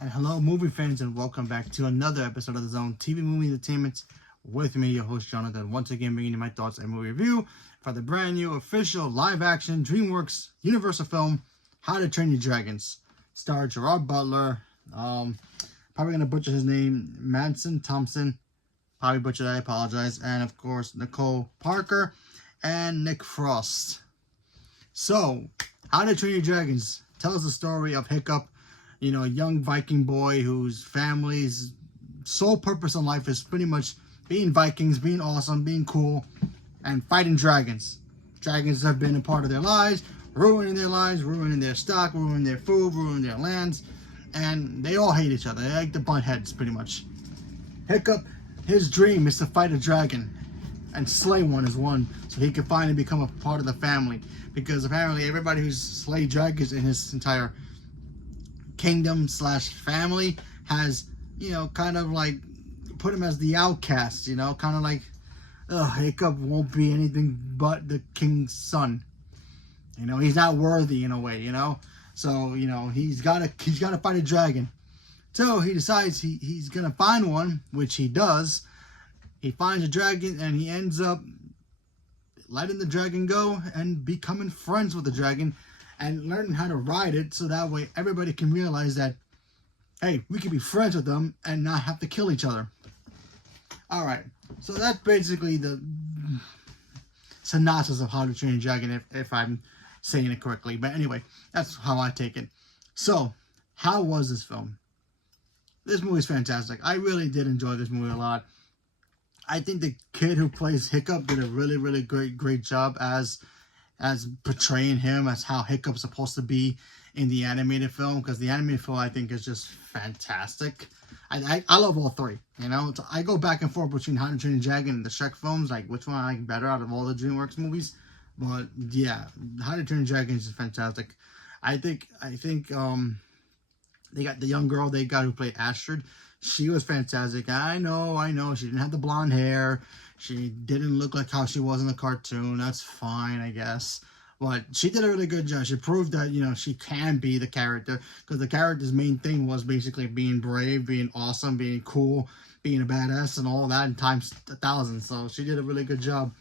And hello, movie fans, and welcome back to another episode of the Zone TV Movie Entertainment with me, your host Jonathan. Once again, bringing you my thoughts and movie review for the brand new official live-action DreamWorks Universal film, How to Train Your Dragons. Star Gerard Butler. Probably gonna butcher his name, Madsen Thompson. Probably butchered that. I apologize. And of course, Nicole Parker and Nick Frost. So, How to Train Your Dragons tells the story of Hiccup, a young Viking boy whose family's sole purpose in life is pretty much being Vikings, being awesome, being cool, and fighting dragons. Dragons have been a part of their lives, ruining their stock, ruining their food, ruining their lands, and they all hate each other. They like to butt heads, pretty much. Hiccup, his dream is to fight a dragon and slay one as one, so he can finally become a part of the family. Because apparently everybody who's slayed dragons in his entire kingdom slash family has, kind of like put him as the outcast, kind of like, Hiccup won't be anything but the king's son. He's not worthy in a way, So, he's gotta fight a dragon. So he decides he's gonna find one, which he does. He finds a dragon and he ends up letting the dragon go and becoming friends with the dragon and learning how to ride it, so that way everybody can realize that, hey, we can be friends with them and not have to kill each other. Alright, so that's basically the synopsis of How to Train a Dragon, if I'm saying it correctly. But anyway, that's how I take it. So, how was this film? This movie's fantastic. I really did enjoy this movie a lot. I think the kid who plays Hiccup did a really, really great job as portraying him as how Hiccup's supposed to be in the animated film, because the animated film I think is just fantastic. I love all three, So I go back and forth between How to Train a Dragon and the Shrek films, like which one I like better out of all the DreamWorks movies. But yeah, How to Train a Dragon is fantastic. I think they got the young girl they got who played Astrid. She was fantastic. I know. She didn't have the blonde hair. She didn't look like how she was in the cartoon. That's fine, I guess. But she did a really good job. She proved that, she can be the character. Because the character's main thing was basically being brave, being awesome, being cool, being a badass, and all that, and times 1,000. So she did a really good job.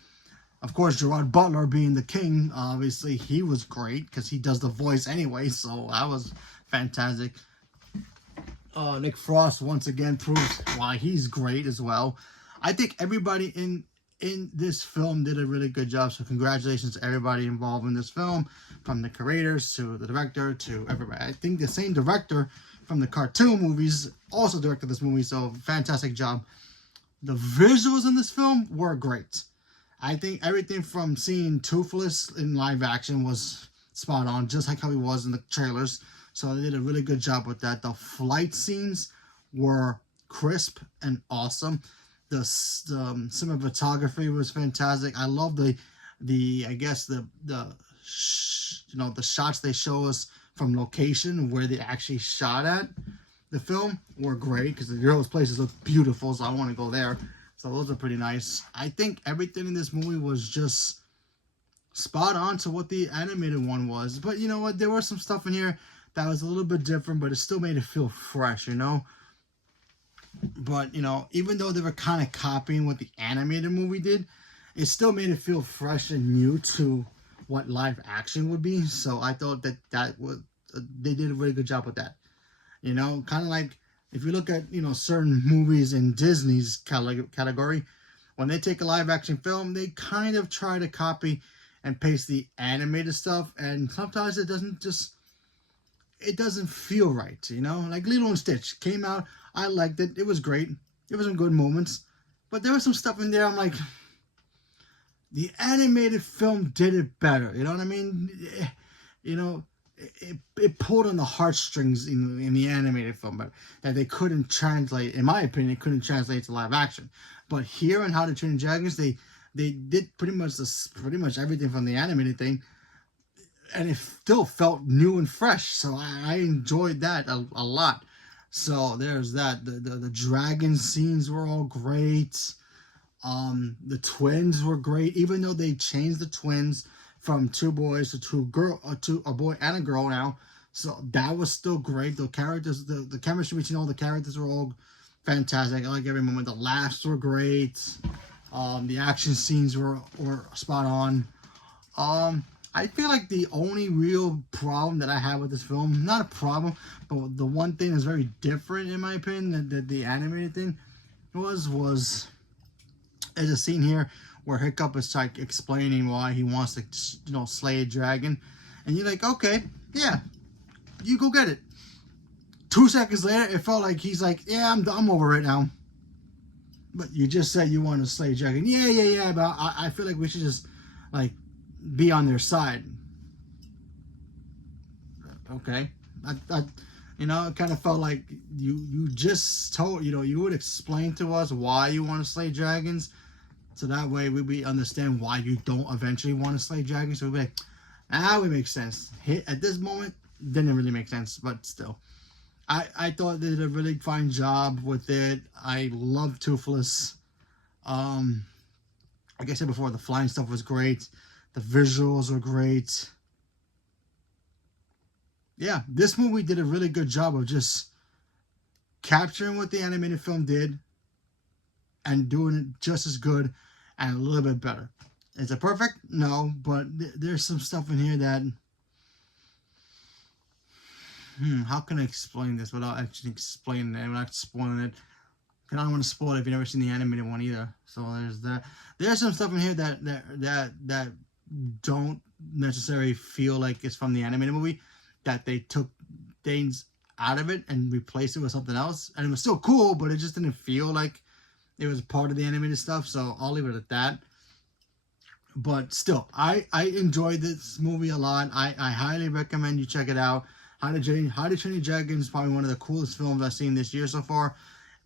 Of course, Gerard Butler being the king, obviously, he was great. Because he does the voice anyway. So that was fantastic. Nick Frost once again proves why he's great as well. I think everybody in this film did a really good job. So congratulations to everybody involved in this film, from the creators to the director to everybody. I think the same director from the cartoon movies also directed this movie. So fantastic job. The visuals in this film were great. I think everything from seeing Toothless in live action was spot on, just like how he was in the trailers. So they did a really good job with that. The flight scenes were crisp and awesome. The cinematography was fantastic. I love the shots they show us from location where they actually shot at the film were great, because the girls' places look beautiful, so I want to go there. So those are pretty nice. I think everything in this movie was just spot on to what the animated one was. But you know what? There was some stuff in here that was a little bit different, but it still made it feel fresh, But, even though they were kind of copying what the animated movie did, it still made it feel fresh and new to what live action would be. So I thought that was they did a really good job with that. Kind of like if you look at, certain movies in Disney's category, when they take a live action film, they kind of try to copy and paste the animated stuff, and sometimes it doesn't feel right, Like Lilo and Stitch came out, I liked it, it was great, there were some good moments, but there was some stuff in there I'm like, the animated film did it better, you know what I mean? It pulled on the heartstrings in the animated film, but that they couldn't translate, in my opinion, it couldn't translate to live action. But here in How to Train Dragons, they did pretty much everything from the animated thing, and it still felt new and fresh. So I enjoyed that a lot. So there's that. The dragon scenes were all great. The twins were great, even though they changed the twins from two boys to to a boy and a girl now. So that was still great. The characters, the chemistry between all the characters were all fantastic. I like every moment. The laughs were great. The action scenes were spot on. I feel like the only real problem that I have with this film, not a problem, but the one thing that's very different in my opinion than the animated thing was there's a scene here where Hiccup is like explaining why he wants to, you know, slay a dragon, and you're like, okay, yeah, you go get it. 2 seconds later, it felt like he's like, yeah, I'm over it now. But you just said you want to slay a dragon. Yeah, but I feel like we should just like be on their side. Okay, you know, it kind of felt like you just told, you know, you would explain to us why you want to slay dragons, so that way we understand why you don't eventually want to slay dragons. So we'd be like, would make sense. At this moment, didn't really make sense, but still, I thought they did a really fine job with it. I love Toothless. Like I said before, the flying stuff was great. The visuals are great. Yeah, this movie did a really good job of just capturing what the animated film did and doing it just as good and a little bit better. Is it perfect? No, but there's some stuff in here that... how can I explain this without actually explaining it, without spoiling it? I don't want to spoil it if you've never seen the animated one either. So there's that. There's some stuff in here that don't necessarily feel like it's from the animated movie, that they took things out of it and replaced it with something else, and it was still cool, but it just didn't feel like it was part of the animated stuff. So I'll leave it at that. But still, I enjoyed this movie a lot. I highly recommend you check it out. How to Train Your Dragon is probably one of the coolest films I've seen this year so far.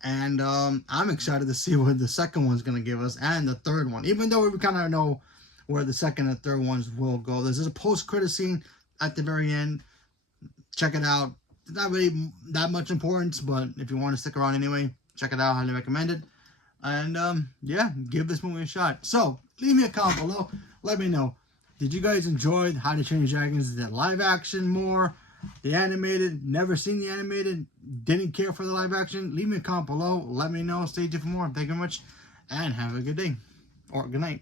And I'm excited to see what the second one's going to give us, and the third one. Even though we kind of know where the second and third ones will go. There's a post-credit scene at the very end. Check it out. It's not really that much importance, but if you want to stick around anyway, check it out. Highly recommend it. And yeah, give this movie a shot. So leave me a comment below. Let me know. Did you guys enjoy How to Train Your Dragon? Is it live action more? The animated? Never seen the animated? Didn't care for the live action? Leave me a comment below. Let me know. Stay tuned for more. Thank you very much. And have a good day. Or good night.